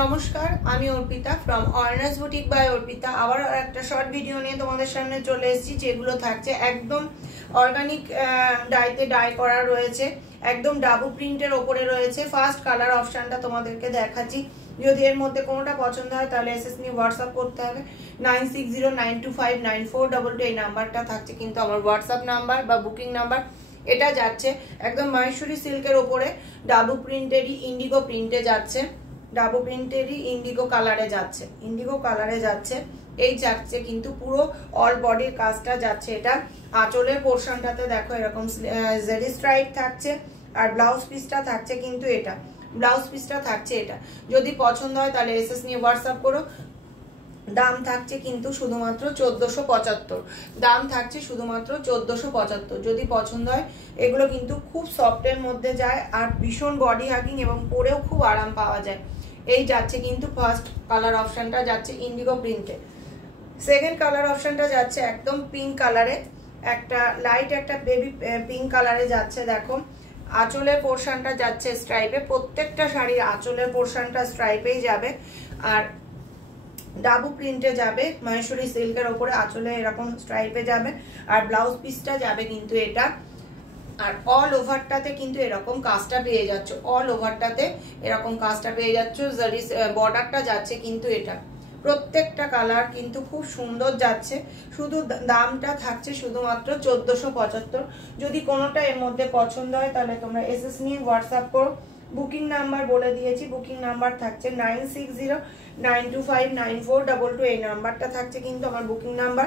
নমস্কার, আমি Arpita from Arna's boutique by Arpita. আবার একটা শর্ট ভিডিও নিয়ে তোমাদের সামনে চলে এসেছি, যেগুলো থাকছে একদম অর্গানিক ডাইতে ডাই করা রয়েছে, একদম ডাবু প্রিন্টের ওপরে রয়েছে। ফার্স্ট কালার অপশনটা তোমাদেরকে দেখাচ্ছি। যদি এর মধ্যে কোনোটা পছন্দ হয় তাহলে এসএস নিয়ে হোয়াটসঅ্যাপ করতে হবে। 9609259422 এই নাম্বারটা থাকছে কিন্তু আমার হোয়াটসঅ্যাপ নাম্বার বা বুকিং নাম্বার। এটা যাচ্ছে একদম মাহেশ্বরী সিল্কের ওপরে ডাবু প্রিন্টেরই ইন্ডিগো প্রিন্টে যাচ্ছে, ডাবু প্রিন্টেরই ইন্ডিগো কালারে যাচ্ছে, ইন্ডিগো কালারে যাচ্ছে। এই যাচ্ছে কিন্তু পুরো অল বডির কাজটা যাচ্ছে। এটা আঁচলের পোর্শনটাতে দেখো এরকম জেরি স্ট্রাইপ থাকছে, আর ব্লাউজ পিসটা থাকছে কিন্তু এটা, ব্লাউজ পিসটা থাকছে এটা। যদি পছন্দ হয় তাহলে এসএস নিয়ে হোয়াটসঅ্যাপ করো। দাম থাকছে কিন্তু শুধুমাত্র 1475, দাম থাকছে শুধুমাত্র 1475। যদি পছন্দ হয়, এগুলো কিন্তু খুব সফটের মধ্যে যায় আর ভীষণ বডি হাগিং এবং পরেও খুব আরাম পাওয়া যায়। এই যাচ্ছে কিন্তু ফার্স্ট কালার অপশনটা যাচ্ছে ইন্ডিগো প্রিন্টে। সেকেন্ড কালার অপশনটা যাচ্ছে একদম পিঙ্ক কালারে, একটা লাইট একটা বেবি পিঙ্ক কালারে যাচ্ছে। দেখো আঁচলের পোর্শনটা যাচ্ছে স্ট্রাইপে, প্রত্যেকটা শাড়ির আঁচলের পোর্শনটা স্ট্রাইপেই যাবে আর ডাবু প্রিন্টে যাবে, মাহেশ্বরী সিল্কের ওপরে আঁচলে এরকম স্ট্রাইপে যাবে আর ব্লাউজ পিসটা যাবে কিন্তু এটা। আর অল ওভারটাতে কিন্তু এরকম কাজটা পেয়ে যাচ্ছ, অল ওভারটাতে এরকম কাজটা পেয়ে যাচ্ছ। বর্ডারটা যাচ্ছে কিন্তু এটা। প্রত্যেকটা কালার কিন্তু খুব সুন্দর যাচ্ছে। শুধু দামটা থাকছে শুধুমাত্র 1475। যদি কোনোটা এর মধ্যে পছন্দ হয় তাহলে তোমরা এসএস নিয়ে হোয়াটসঅ্যাপ করো। বুকিং নাম্বার বলে দিয়েছি, বুকিং নাম্বার থাকছে 9609259422। এই নাম্বারটা থাকছে কিন্তু আমার বুকিং নাম্বার।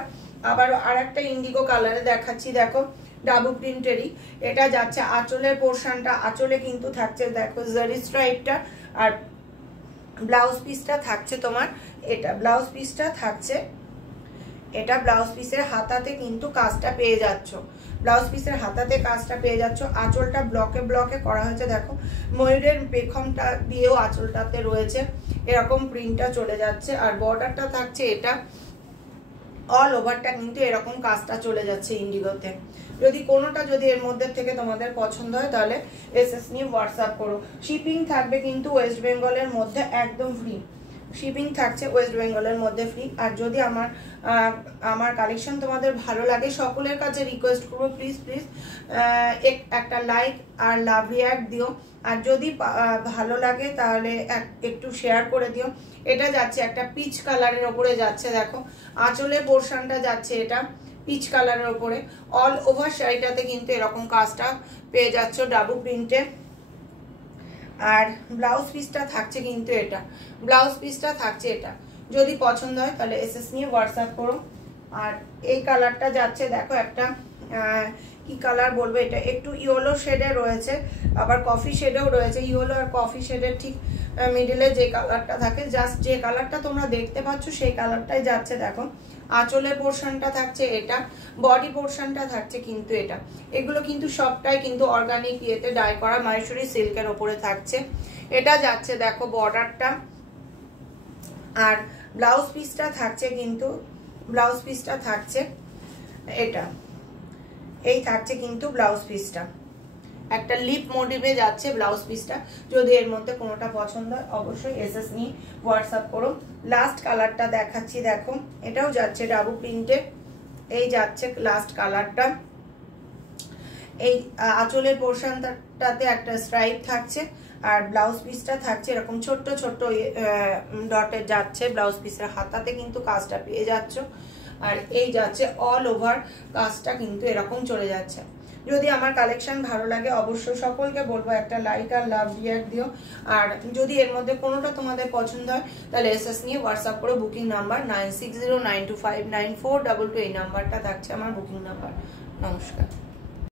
আবার আর একটা ইন্ডিগো কালারে দেখাচ্ছি, দেখো ডাবু প্রিন্টেরই। এটা যাচ্ছে আঁচলের পোর্শনটা, আঁচলে কিন্তু থাকছে দেখো জারি স্ট্রাইপটা, আর ব্লাউজ পিসটা থাকছে তোমার এটা, ব্লাউজ পিসটা থাকছে এটা। ব্লাউজ পিসের হাতাতে কিন্তু কাজটা পেয়ে যাচ্ছ, ব্লাউজ পিসের হাতাতে কাজটা পেয়ে যাচ্ছ। আঁচলটা ব্লকে ব্লকে করা হয়েছে, দেখো ময়ূরের পেখমটা দিয়েও আঁচলটাতে রয়েছে, এরকম প্রিন্টটা চলে যাচ্ছে। আর বর্ডারটা থাকছে এটা, অল ওভারটা কিন্তু এরকম কাজটা চলে যাচ্ছে ইন্ডিগোতে। যদি কোনোটা যদি এর মধ্যে থেকে তোমাদের পছন্দ হয় তাহলে এসএস নিয়ে হোয়াটসঅ্যাপ করো। শিপিং থাকবে কিন্তু ওয়েস্ট বেঙ্গলের মধ্যে একদম ফ্রি, শিপিং থাকছে ওয়েস্ট বেঙ্গলের মধ্যে ফ্রি। আর যদি আমার কালেকশন তোমাদের ভালো লাগে, সকলের কাছে রিকোয়েস্ট করবো প্লিজ প্লিজ একটা লাইক আর লাভ রিয়াক্ট দিও। আর যদি ভালো লাগে তাহলে একটু শেয়ার করে দিও। এটা যাচ্ছে একটা পিচ কালারের ওপরে যাচ্ছে, দেখো আঁচলের পোর্শনটা যাচ্ছে এটা পিচ কালারের ওপরে। অল ওভার শাড়িটাতে কিন্তু এরকম কাজটা পেয়ে যাচ্ছ ডাবু প্রিন্টে। আর ব্লাউজ পিসটা থাকছে কিন্তু এটা, ব্লাউজ পিসটা থাকছে এটা। যদি পছন্দ হয় তাহলে এসএস নিয়ে হোয়াটসঅ্যাপ করো। আর এই কালারটা যাচ্ছে দেখো একটা কি কালার বলবো, এটা একটু ইয়েলো শেডে রয়েছে, আবার কফি শেডেও রয়েছে। ইয়েলো আর কফি শেডের ঠিক মিডিলে যে কালারটা থাকে, জাস্ট যে কালারটা তোমরা দেখতে পাচ্ছ সেই কালারটাই যাচ্ছে। দেখো আঁচলের পোর্শনটা থাকছে এটা, বডি পোর্শনটা থাকছে কিন্তু এটা। এগুলো কিন্তু সবটাই কিন্তু অর্গানিক ইয়েতে ডাই করা মাহেশ্বরী সিল্কের ওপরে থাকছে। এটা যাচ্ছে দেখো বর্ডারটা, আর ব্লাউজ পিসটা থাকছে কিন্তু, ব্লাউজ পিসটা থাকছে এটা, এই থাকছে কিন্তু ব্লাউজ পিসটা একটা লিপ মোটিভে যাচ্ছে ব্লাউজ পিসটা। যদি এর মধ্যে কোনোটা পছন্দ হয় অবশ্যই এসএস নিয়ে হোয়াটসঅ্যাপ করো। লাস্ট কালারটা দেখাচ্ছি, দেখো এটাও যাচ্ছে ডাবু প্রিন্টে। এই যাচ্ছে লাস্ট কালারটা, এই আঁচলের পোর্শনটাতে একটা স্ট্রাইপ থাকছে আর ব্লাউজ পিসটা থাকছে এরকম ছোট্ট ছোট্ট ডটে যাচ্ছে। ব্লাউজ পিসের হাতাতে কিন্তু কাজটা পেয়ে যাচ্ছ। আর এই যাচ্ছে অল ওভার কাজটা কিন্তু এরকম চলে যাচ্ছে। যদি আমার কালেকশন ভালো লাগে অবশ্যই সকলকে বলবো একটা লাইক আর লাভ রিয়াক্ট দিও। আর যদি এর মধ্যে কোনোটা তোমাদের পছন্দ হয় তাহলে এসএস নিয়ে হোয়াটসঅ্যাপ করে। বুকিং নাম্বার 9609259422, এই নাম্বারটা থাকছে আমার বুকিং নাম্বার। নমস্কার।